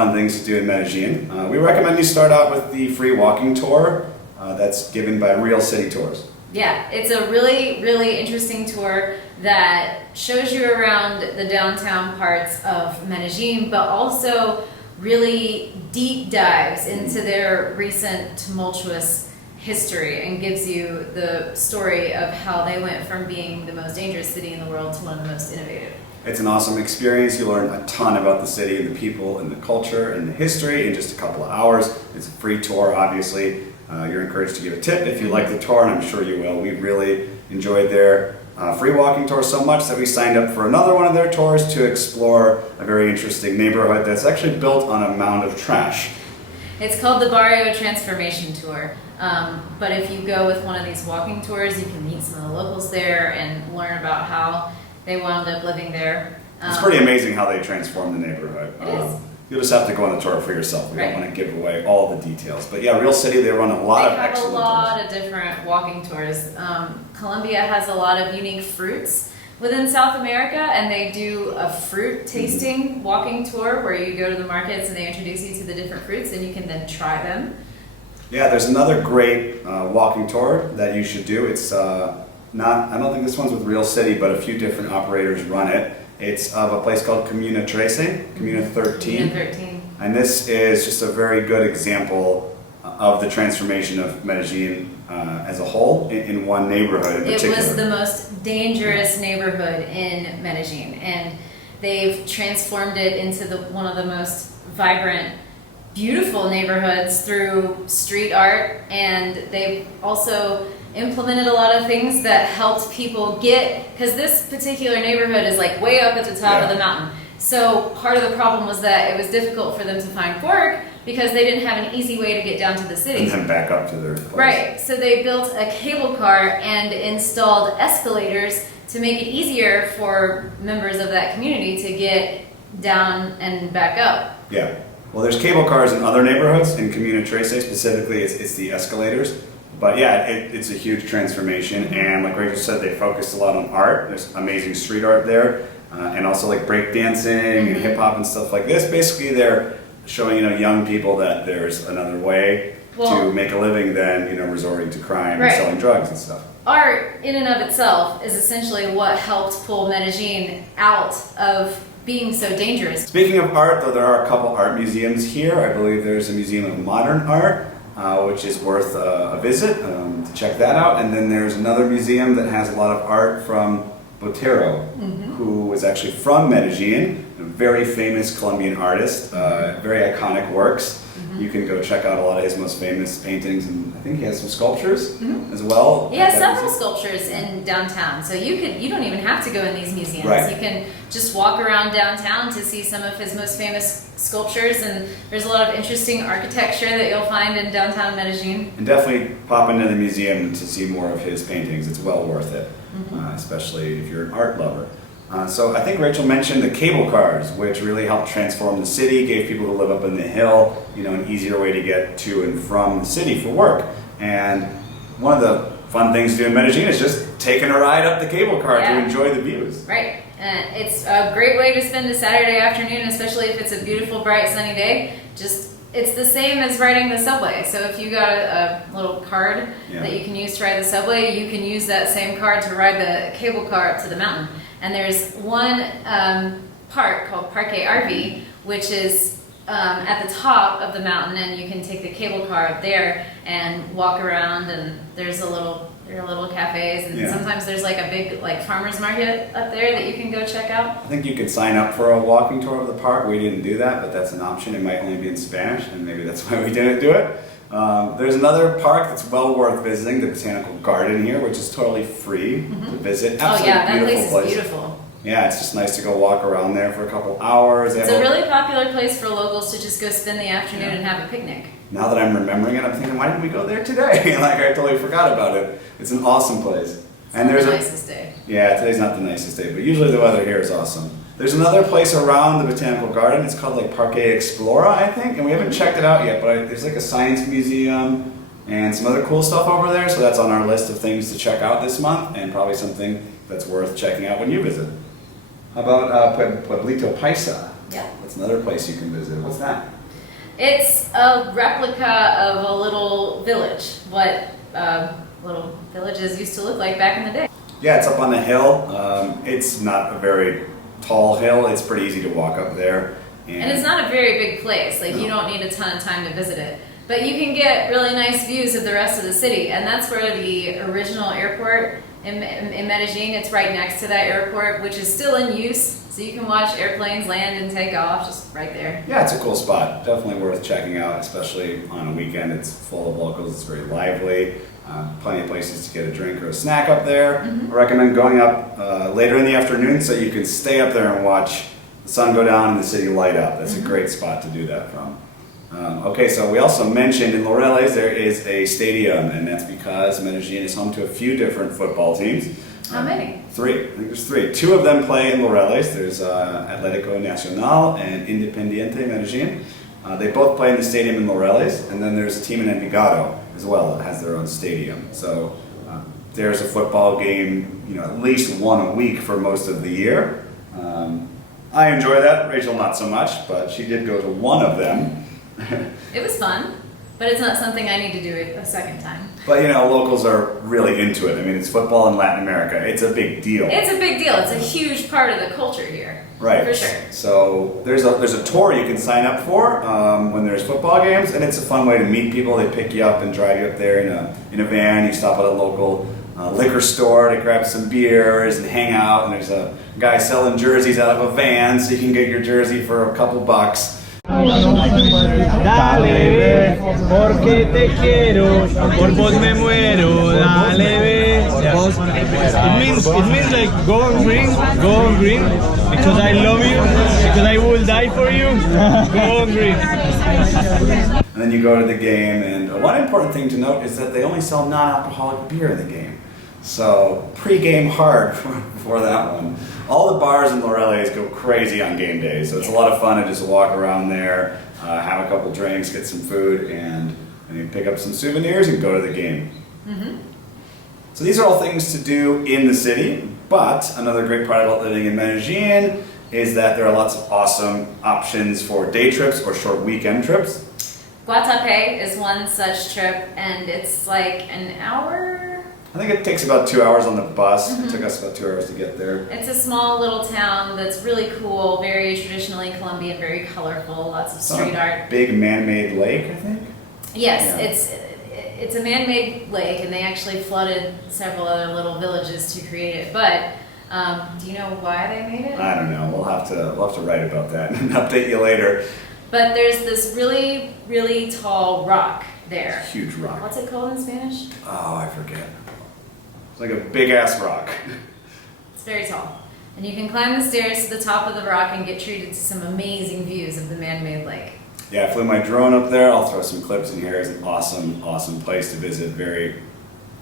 fun things to do in Medellin. We recommend you start out with the free walking tour that's given by Real City Tours. Yeah, it's a really, really interesting tour that shows you around the downtown parts of Medellin, but also really deep dives into their recent tumultuous history and gives you the story of how they went from being the most dangerous city in the world to one of the most innovative. It's an awesome experience. You learn a ton about the city and the people and the culture and the history in just a couple of hours. It's a free tour, obviously. You're encouraged to give a tip if you like the tour, and I'm sure you will. We really enjoyed their free walking tour so much that we signed up for another one of their tours to explore a very interesting neighborhood that's actually built on a mound of trash. It's called the Barrio Transformation Tour. But if you go with one of these walking tours, you can meet some of the locals there and learn about how they wound up living there. It's pretty amazing how they transform the neighborhood. It is. You'll just have to go on the tour for yourself. We Right. don't want to give away all the details. But yeah, Real City, they run a lot of excellent They have a lot tours. of different walking tours. Colombia has a lot of unique fruits within South America, and they do a fruit tasting walking tour where you go to the markets and they introduce you to the different fruits and you can then try them. Yeah, there's another great walking tour that you should do. It's I don't think this one's with Real City, but a few different operators run it. It's of a place called Communa 13. Communa 13. And this is just a very good example of the transformation of Medellin as a whole in one neighborhood in particular. It was the most dangerous neighborhood in Medellin, and they've transformed it into one of the most vibrant, beautiful neighborhoods through street art, and they've also implemented a lot of things that helped people because this particular neighborhood is like way up at the top of the mountain. So part of the problem was that it was difficult for them to find work because they didn't have an easy way to get down to the city. And then back up to their place. Right, so they built a cable car and installed escalators to make it easier for members of that community to get down and back up. Yeah, well there's cable cars in other neighborhoods. In Communa 13 specifically, it's the escalators. But yeah, it's a huge transformation, and like Rachel said, they focused a lot on art. There's amazing street art there, and also like break dancing and hip hop and stuff like this. Basically, they're showing young people that there's another way to make a living than resorting to crime and selling drugs and stuff. Art in and of itself is essentially what helped pull Medellin out of being so dangerous. Speaking of art, though, there are a couple art museums here. I believe there's a museum of modern art, which is worth a visit to check that out. And then there's another museum that has a lot of art from Botero, who was actually from Medellin, a very famous Colombian artist, very iconic works. You can go check out a lot of his most famous paintings, and I think he has some sculptures as well. He has several sculptures in downtown, so you don't even have to go in these museums. Right. You can just walk around downtown to see some of his most famous sculptures, and there's a lot of interesting architecture that you'll find in downtown Medellin. And definitely pop into the museum to see more of his paintings. It's well worth it, especially if you're an art lover. So I think Rachel mentioned the cable cars, which really helped transform the city, gave people who live up in the hill, an easier way to get to and from the city for work. And one of the fun things to do in Medellin is just taking a ride up the cable car to enjoy the views. Right. It's a great way to spend a Saturday afternoon, especially if it's a beautiful, bright, sunny day. It's the same as riding the subway. So if you got a little card that you can use to ride the subway, you can use that same card to ride the cable car up to the mountain. And there's one park called Parque RV, which is at the top of the mountain, and you can take the cable car up there and walk around, and there are little cafes, and sometimes there's like a big farmer's market up there that you can go check out. I think you could sign up for a walking tour of the park. We didn't do that, but that's an option. It might only be in Spanish, and maybe that's why we didn't do it. There's another park that's well worth visiting, the Botanical Garden here, which is totally free to visit. Absolutely that beautiful place is beautiful. Yeah, it's just nice to go walk around there for a couple hours. It's a really popular place for locals to just go spend the afternoon and have a picnic. Now that I'm remembering it, I'm thinking, why didn't we go there today? I totally forgot about it. It's an awesome place. It's not the nicest day. Yeah, today's not the nicest day, but usually the weather here is awesome. There's another place around the Botanical Garden. It's called Parque Explora, I think, and we haven't checked it out yet, but there's a science museum and some other cool stuff over there, so that's on our list of things to check out this month, and probably something that's worth checking out when you visit. How about Pueblito Paisa? Yeah. That's another place you can visit. What's that? It's a replica of a little village, what little villages used to look like back in the day. Yeah, it's up on the hill. It's not a very tall hill. It's pretty easy to walk up there. And it's not a very big place. Like, you don't need a ton of time to visit it. But you can get really nice views of the rest of the city. And that's where the original airport in Medellin, it's right next to that airport, which is still in use. So you can watch airplanes land and take off just right there. Yeah, it's a cool spot. Definitely worth checking out, especially on a weekend. It's full of locals. It's very lively. Plenty of places to get a drink or a snack up there. I recommend going up later in the afternoon so you can stay up there and watch the sun go down and the city light up. That's a great spot to do that from. Okay, so we also mentioned in Laureles there is a stadium, and that's because Medellin is home to a few different football teams. How many? 3. I think there's 3. 2 of them play in Laureles. There's Atlético Nacional and Independiente Medellin. They both play in the stadium in Laureles, and then there's a team in Envigado as well that has their own stadium. So there's a football game, at least one a week for most of the year. I enjoy that. Rachel not so much, but she did go to one of them. It was fun, but it's not something I need to do a second time. But locals are really into it. I mean, it's football in Latin America. It's a big deal. It's a big deal. It's a huge part of the culture here. Right. For sure. So there's a tour you can sign up for when there's football games, and it's a fun way to meet people. They pick you up and drive you up there in a van. You stop at a local liquor store to grab some beers and hang out, and there's a guy selling jerseys out of a van, so you can get your jersey for a couple bucks. Dale, ve, porque te quiero, por vos me muero, dale, ve. It means like go on green, because I love you, because I will die for you, go on green. And then you go to the game, and one important thing to note is that they only sell non-alcoholic beer in the game. So pre-game hard for that one. All the bars in Laureles go crazy on game day, so it's a lot of fun to just walk around there, have a couple drinks, get some food, and you pick up some souvenirs and go to the game. So these are all things to do in the city, but another great part about living in Medellin is that there are lots of awesome options for day trips or short weekend trips. Guatape is one such trip, and it's like an hour. I think it takes about 2 hours on the bus. It took us about 2 hours to get there. It's a small little town that's really cool, very traditionally Colombian, very colorful, lots of street art. Big man-made lake, I think? Yes, Yeah. it's a man-made lake, and they actually flooded several other little villages to create it. But do you know why they made it? I don't know. We'll have to write about that and update you later. But there's this really, really tall rock there. Huge rock. What's it called in Spanish? Oh, I forget. It's like a big-ass rock. It's very tall. And you can climb the stairs to the top of the rock and get treated to some amazing views of the man-made lake. Yeah, I flew my drone up there. I'll throw some clips in here. It's an awesome, awesome place to visit. Very,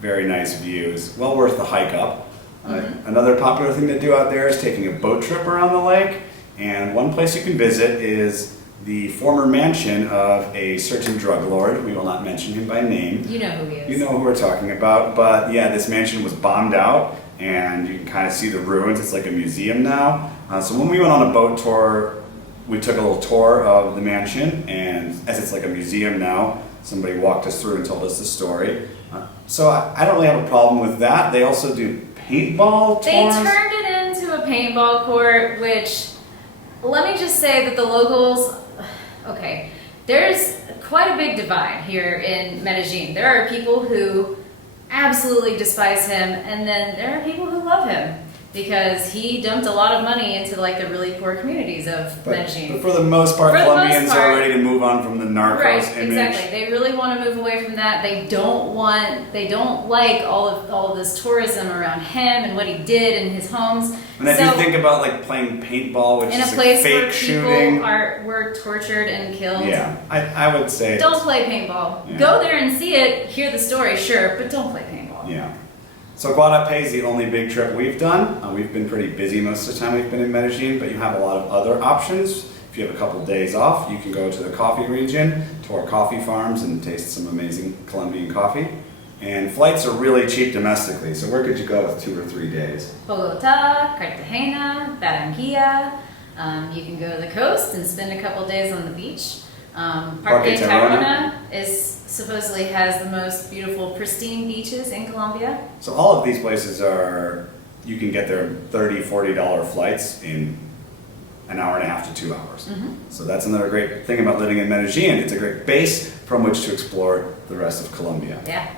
very nice views. Well worth the hike up. Another popular thing to do out there is taking a boat trip around the lake. And one place you can visit is the former mansion of a certain drug lord. We will not mention him by name. You know who he is. You know who we're talking about. But yeah, this mansion was bombed out, and you can kind of see the ruins. It's like a museum now. So when we went on a boat tour, we took a little tour of the mansion, and as it's like a museum now, somebody walked us through and told us the story. So I don't really have a problem with that. They also do paintball tours. They turned it into a paintball court, which, let me just say that the locals, okay, there's quite a big divide here in Medellin. There are people who absolutely despise him, and then there are people who love him because he dumped a lot of money into like the really poor communities of Medellin. But for the most part, For the most Colombians part- are ready to move on from the narcos Right, image. exactly. They really want to move away from that. They don't like all of this tourism around him and what he did in his homes. And if you think about like playing paintball, which in a is place a fake where shooting. people were tortured and killed. Yeah, I would say. Don't play paintball. Yeah. Go there and see it, hear the story, sure, but don't play paintball. Yeah. So Guatape is the only big trip we've done. We've been pretty busy most of the time we've been in Medellin, but you have a lot of other options. If you have a couple days off, you can go to the coffee region, to our coffee farms, and taste some amazing Colombian coffee. And flights are really cheap domestically, so where could you go with 2 or 3 days? Bogota, Cartagena, Barranquilla. You can go to the coast and spend a couple days on the beach. Parque Parque Tayrona supposedly has the most beautiful, pristine beaches in Colombia. So all of these places you can get there $30, $40 flights in an hour and a half to 2 hours. So that's another great thing about living in Medellin. It's a great base from which to explore the rest of Colombia. Yeah.